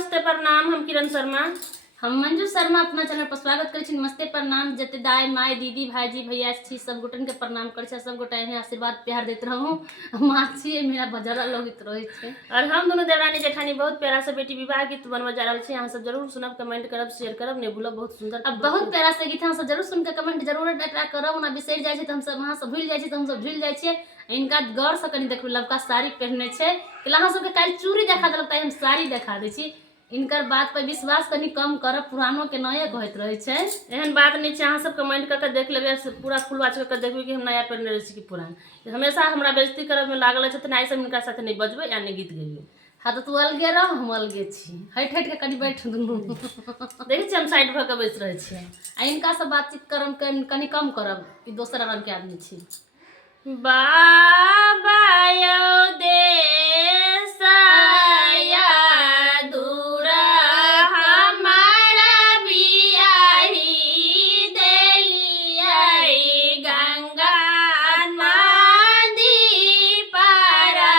नमस्ते प्रणाम। हम किरण शर्मा, हम मंजू शर्मा अपना चैनल पर स्वागत करे छी। नमस्ते प्रणाम। जते दाई माय दीदी भाईजी भैया छी सब गोटन के प्रणाम करे छी। सब गोटा एहन आशीर्वाद प्यार देते रहूं। मां छी मेरा बजरा लोगित रहे छे और हम दोनों देवरानी जेठानी बहुत प्यारा से बेटी विवाह गीत बनवा जा रहल छी। अहाँ सब जरूर सुनब, कमेंट करब, शेयर करब, ने भूलब। बहुत सुंदर अब बहुत प्यारा से गीत हम सब जरूर सुन के कमेंट जरूर ट्राई करब। ना बिसर जाय छी त हम सब वहां से भूल जाय छी त हम सब भूल जाय छी। इनका गौर से कनी देखू, लबका साड़ी पहनने छे कि अहाँ सब के काल चूड़ी देखा देलक त हम साड़ी देखा दे छी। इनकर बात पर विश्वास कनी कम करब, पुरानो के नए कहत रहे छे। एहन बात नहीं छे। अहाँ सब कमेंट करके देख लेबे, पूरा फुल वाच करके देखबे कि हम नया पहन रहे छी कि पुरान। हमेशा हमरा बेइज्जती करब में लागल छथिन। आई सब इनका साथे नहीं बजबे या नहीं गीत गेलिए। हाँ तो तू अलगे रह, हम अलगे छी। हट हट के कनी बैठ दुनू। देखै छी हम साइड भ के बैस रहे छी। आ इनका से बातचीत करम कनी कम करब कि दोसर रंग के आदमी छी। बाबा यो देशया दूरा हमारा बियाही देलियै गंगा नदी पारा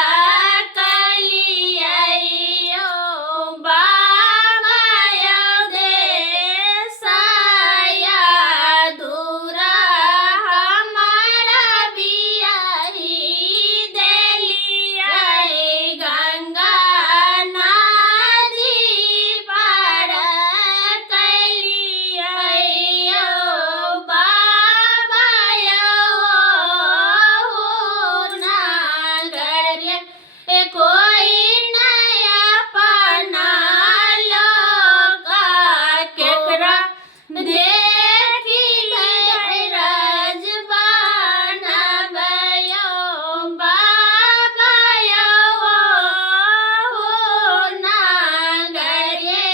कलियै ओ बाबा यो देशया दूरा हमारा बियाही देलियै गंगा नदी पारा कलियै ओ बाबा यो नागरिया कोई नया अपना लोग केकरा देखी रज बनबयो बाबा यो नागरिया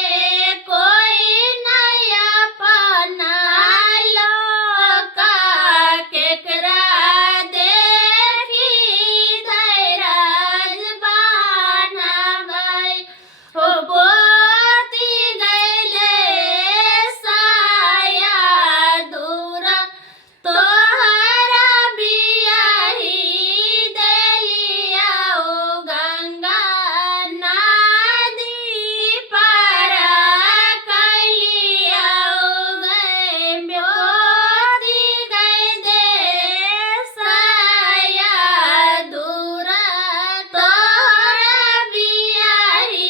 कोई नया अपना लोग केकरा देखी रज बनबै हो पोती गैले साया दूरा तोहरा बियाही देलिया ओ गंगा नदी पारा कलिया ओ गए पोती गए दे साया दूरा तोहरा बियाही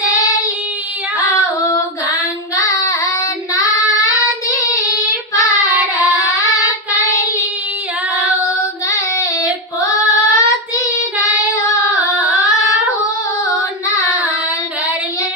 देलिया ओ गंगा नदी पारा कलिया ओ गए पोती गए हो नागरिया